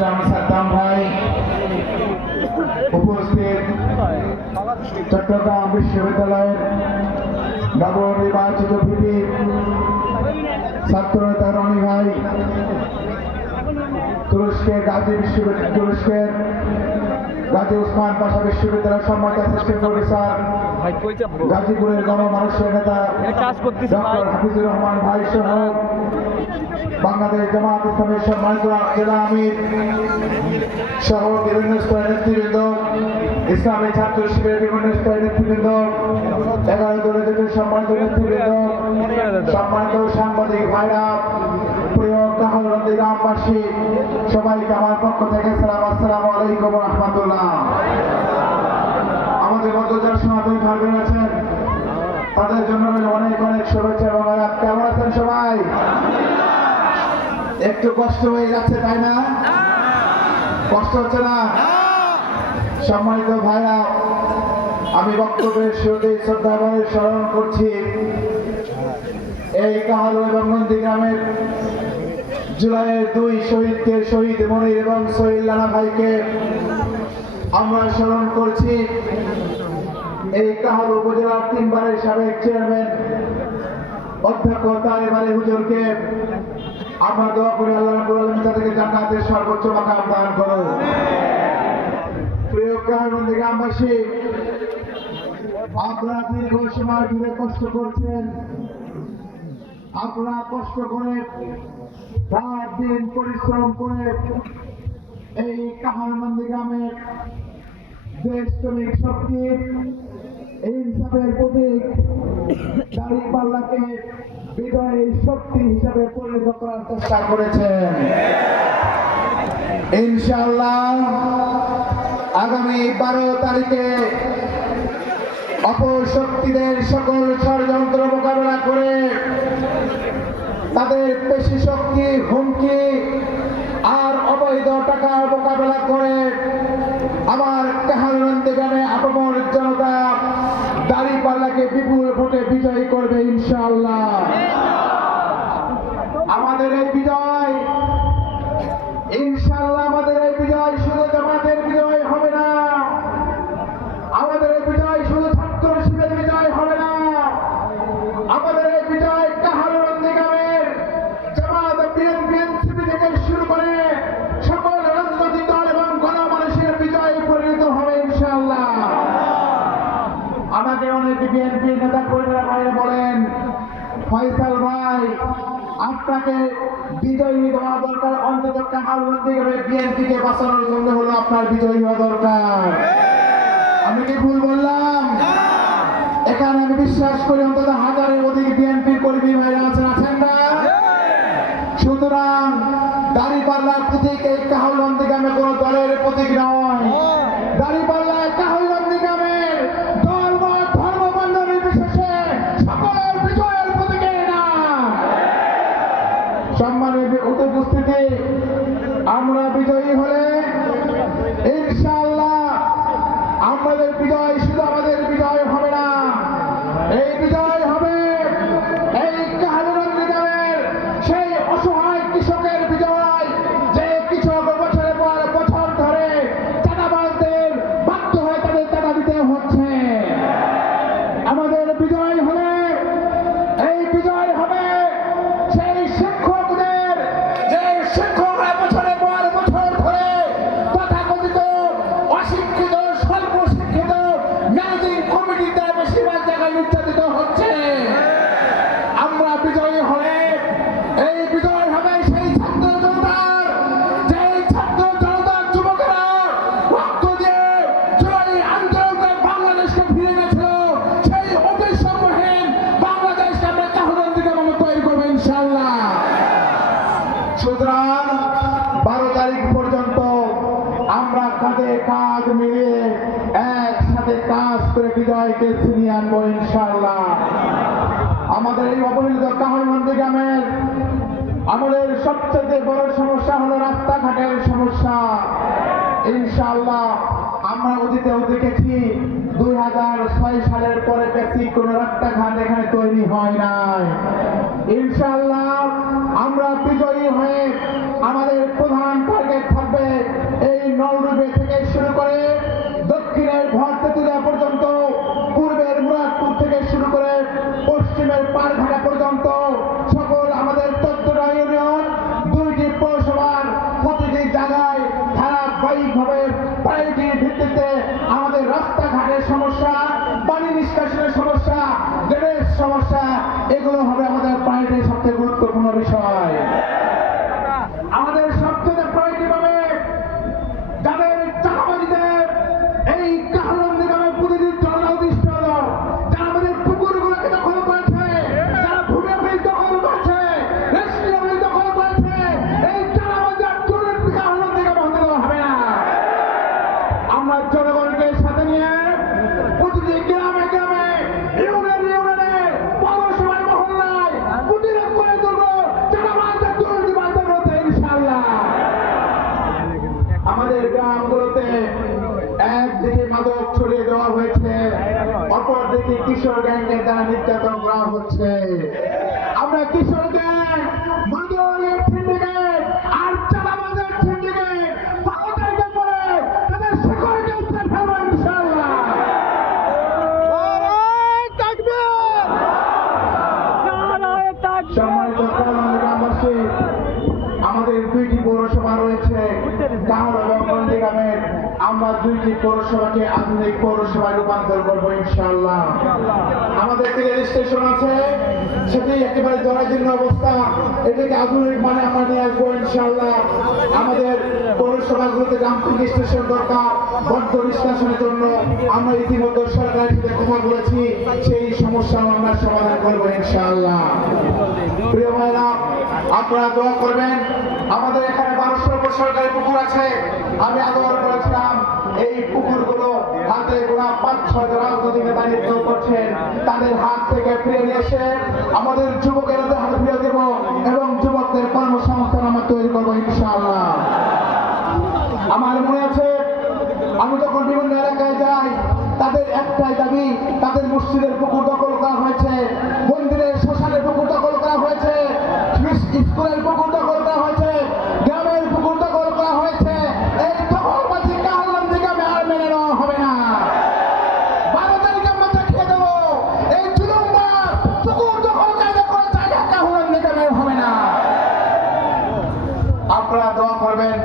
ইসলাম সাদ্দাম ভাই উপস্থিত চট্টগ্রাম বিশ্ববিদ্যালয়ের নবনির্বাচিত ভিপি ছাত্র নেতা রনি ভাই তুরস্কের গাজী বিশ্ববিদ্যালয় তুরস্কের গাজী উসমান পাশা বিশ্ববিদ্যালয়ের সম্মানিত অ্যাসিস্ট্যান্ট প্রফেসর গাজীপুরের গণমানুষের নেতা ডক্টর হাফিজুর রহমান ভাই সহ বাংলাদেশ জামাত ইসলামের সম্মানিত জেলা আমির সহ বিভিন্ন স্তরের নেতৃবৃন্দ, ইসলামী ছাত্র শিবিরের বিভিন্ন স্তরের নেতৃবৃন্দ, এগারো দলের জেলার সম্মানিত নেতৃবৃন্দ, সম্মানিত সাংবাদিক ভাইরা, প্রিয় গ্রামবাসী, সবাইকে আমার পক্ষ থেকে সালাম, আসসালামু আলাইকুম রহমতুল্লাহ। আমাদের মধ্যে যারা সনাতন আছেন, তাদের জন্য অনেক অনেক শুভেচ্ছা এবং কেমন আছেন সবাই? একটু কষ্ট হয়ে যাচ্ছে, তাই না? কষ্ট হচ্ছে না? সম্মানিত ভাইরা, আমি বক্তব্যের শুরুতেই শ্রদ্ধাভাবে স্মরণ করছি। এই কাহালু এবং মন্দি গ্রামের জুলাইয়ের দুই শহীদকে শহীদ মনির এবং শহীদ লানা ভাইকে আমরা স্মরণ করছি। এই কাহাল উপজেলার তিনবারের সাবেক চেয়ারম্যান অধ্যক্ষ তালেবারে হুজুরকে আমরা দোয়া করি আল্লাহ রাব্বুল আলামিন তাদেরকে জান্নাতের সর্বোচ্চ মাকাম দান করুন। প্রিয় কাহারবন্দি গ্রামবাসী আপনারা দীর্ঘ সময় ধরে কষ্ট করছেন। আপনারা কষ্ট করে রাত দিন পরিশ্রম করে এই কাহারবন্দি গ্রামের দেশ শ্রমিক শক্তি ইনসাফের প্রতীক দাড়ি পাল্লাকে বিজয়ী শক্তি হিসাবে পরিণত করার চেষ্টা করেছেন। ইনশাআল্লাহ, আগামী বারো তারিখে অপশক্তিদের সকল ষড়যন্ত্র মোকাবেলা করে তাদের পেশি শক্তি, হুমকি আর অবৈধ টাকার মোকাবেলা করে আমার কাহালনন্দী গ্রামে আপমর জনতা পাল্লাকে বিপুল ভোটে বিজয়ী করবে ইনশাআল্লাহ। আমাদের এই বিজয় ইনশাল্লাহ আমাদের এই বিজয় শুধু জামাতের বিজয় বিএনপি নেতা কর্মীরা বাইরে বলেন, ফয়সাল ভাই, আপনাকে বিজয়ী হওয়া দরকার, অন্তত বিএনপিকে বাঁচানোর জন্য হলো আপনার বিজয়ী হওয়া দরকার। আমি কি ভুল বললাম? এখানে আমি বিশ্বাস করি অন্তত হাজারের অধিক বিএনপির কর্মী ভাইরা আছেন আছেন না? সুতরাং দাড়ি পাল্লার প্রতীক এই কাহলবন্দি গ্রামে কোনো দলের প্রতীক নয়। দাড়ি সম্মানের উপস্থিতি, আমরা বিজয়ী হলে ইনশাআল্লাহ আমাদের বিজয় শুধু আমাদের বিজয় হবে না। এই বিজয় অবহেলিত কাহলমন্দি গ্রামের আমাদের সবচেয়ে বড় সমস্যা হলো রাস্তাঘাটের সমস্যা। ইনশাআল্লাহ, আমরা অতীতেও দেখেছি দুই হাজার ছয় সালের পরে বেশি কোন রাস্তাঘাট এখানে তৈরি হয় নাই। ইনশাল্লাহ আমরা বিজয়ী হয়ে ধারাবাহিকভাবে ভিত্তিতে আমাদের রাস্তাঘাটের সমস্যা পানি নিষ্কাশনের সমস্যা ড্রেনের সমস্যা এগুলো হবে আমাদের কিশোর গ্যাংয়ের দ্বারা নির্যাতন করা হচ্ছে। আমরা দুইটি পৌরসভাকে আধুনিক পৌরসভায় রূপান্তর করব ইনশাআল্লাহ। আমাদের একটি রেল স্টেশন আছে সেটি একেবারে জরাজীর্ণ অবস্থা। এটাকে আধুনিক মানে আমরা নিয়ে আসব ইনশাআল্লাহ। আমাদের পৌরসভাগুলোতে ডাম্পিং স্টেশন দরকার বদ্ধ নিষ্কাশনের জন্য। আমরা ইতিমধ্যে সরকারের সাথে কথা বলেছি সেই সমস্যা আমরা সমাধান করব ইনশাআল্লাহ। প্রিয় ভাইরা আপনারা দোয়া করবেন। আমাদের এখানে উপর সরকারি পুকুর আছে। আমি আদর করেছিলাম। আমাদের যুবকের হাতে ফিরে দেব এবং যুবকদের কর্মসংস্থান আমরা তৈরি করব ইনশাআল্লাহ। আমার মনে আছে, আমি যখন বিভিন্ন এলাকায় যাই, তাদের একটাই দাবি, তাদের মসজিদের পুকুর দখল করা হয়েছে মন্দিরের শ্মশানের পুকুর দখল করা হয়েছে স্কুলের পুকুর দখল করা হয়েছে গ্রামের পুকুর দখল করা হয়েছে এই দখলবাজি কাহলাম দিকে আর মেনে নেওয়া হবে না বারো তারিখে আমরা দেখিয়ে দেবো এই জুলুমবার পুকুর দখল কায়দা করে জায়গা কাহলাম দিকে বের হবে না আপনারা দোয়া করবেন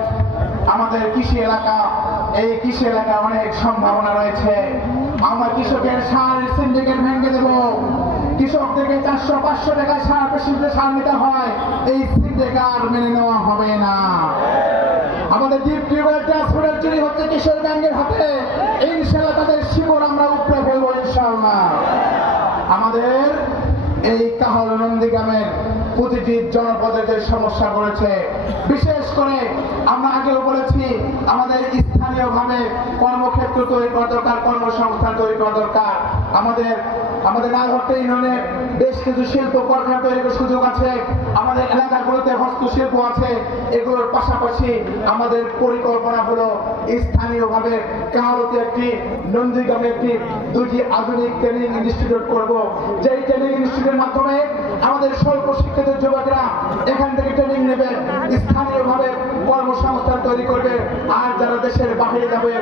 আমাদের কৃষি এলাকা, এই কৃষি এলাকায় অনেক সম্ভাবনা রয়েছে। আমরা কৃষকের সার সিন্ডিকেট ভেঙে দেব। কৃষকদেরকে চারশো, পাঁচশো টাকা সার পেশিতে সার নিতে হয়। এই সিন্ডিকেট আর মেনে নেওয়া হবে না। আমাদের ডিপ টিউবওয়েল ট্রান্সপোর্টের চুরি হচ্ছে কিশোর ব্যাংকের হাতে। ইনশাল্লাহ তাদের শিকড় আমরা উপরে ফেলব ইনশাল্লাহ। আমাদের এই কাহল নন্দীগ্রামের প্রতিটি জনপদে যে সমস্যা করেছে। বিশেষ করে আমরা আগেও বলেছি, আমাদের স্থানীয়ভাবে কর্মক্ষেত্র তৈরি করা দরকার, কর্মসংস্থান তৈরি করা দরকার। আমাদের আমাদের নাগরটে ইউনিয়নে বেশ কিছু শিল্প কারখানা তৈরি করার সুযোগ আছে। আমাদের এলাকাগুলোতে হস্তশিল্প আছে। এগুলোর পাশাপাশি আমাদের পরিকল্পনা হলো স্থানীয়ভাবে কাহারতে একটি নন্দীগ্রামে একটি দুটি আধুনিক ট্রেনিং ইনস্টিটিউট করব। যেই ট্রেনিং ইনস্টিটিউটের মাধ্যমে আমাদের স্বল্প শিক্ষিত যুবকরা এখান থেকে ট্রেনিং নেবে, স্থানীয়ভাবে কর্মসংস্থান তৈরি করবে। আর যারা দেশের বাহিরে যাবে,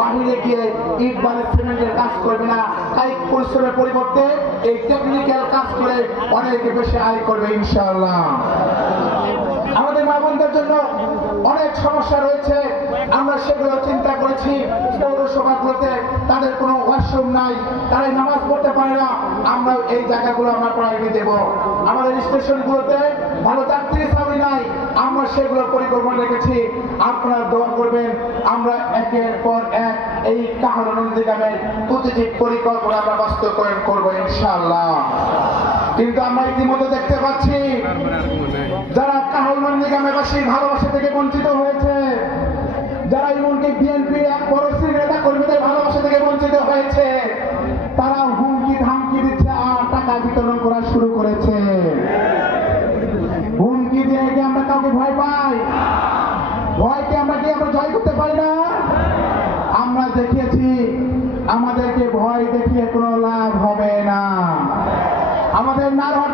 বাহিরে গিয়ে ইট বালি, সিমেন্টের কাজ করবে না কায়িক পরিশ্রমের পরিবর্তে এই টেকনিক্যাল কাজ করে অনেক বেশি আয় করবে ইনশাআল্লাহ। আমাদের মা বোনদের জন্য অনেক সমস্যা রয়েছে। আমরা সেগুলো চিন্তা করেছি। পৌরসভাগুলোতে তাদের কোনো ওয়াশরুম নাই তারা নামাজ পড়তে পারে না। আমরা এই জায়গাগুলো আমরা প্রায়োরিটি দেব। আমাদের স্টেশনগুলোতে ভালো যাত্রী সাবি নাই। আমরা সেগুলো পরিকল্পনা রেখেছি। আপনারা দোয়া করবেন, আমরা একের পর এক এই কাহরানন্দী গ্রামের প্রতিটি পরিকল্পনা আমরা বাস্তবায়ন করব ইনশাআল্লাহ। কিন্তু আমরা ইতিমধ্যে দেখতে পাচ্ছি, যারা কাহলনন্দী গ্রামবাসীর ভালোবাসা থেকে বঞ্চিত হয়েছে যারা এমনকি বিএনপি এক পরশ্রী নেতা কর্মীদের ভালোবাসা থেকে বঞ্চিত হয়েছে তারা হুমকি ধামকি দিচ্ছে আর টাকা বিতরণ করা শুরু করেছে। হুমকি দিয়ে কি আমরা কাউকে ভয় পাই? ভয়কে আমরা কি আমরা জয় করতে পারি না? আমরা দেখিয়েছি, আমাদেরকে ভয় দেখিয়ে কোনো লাভ হবে না। আমাদের নারহট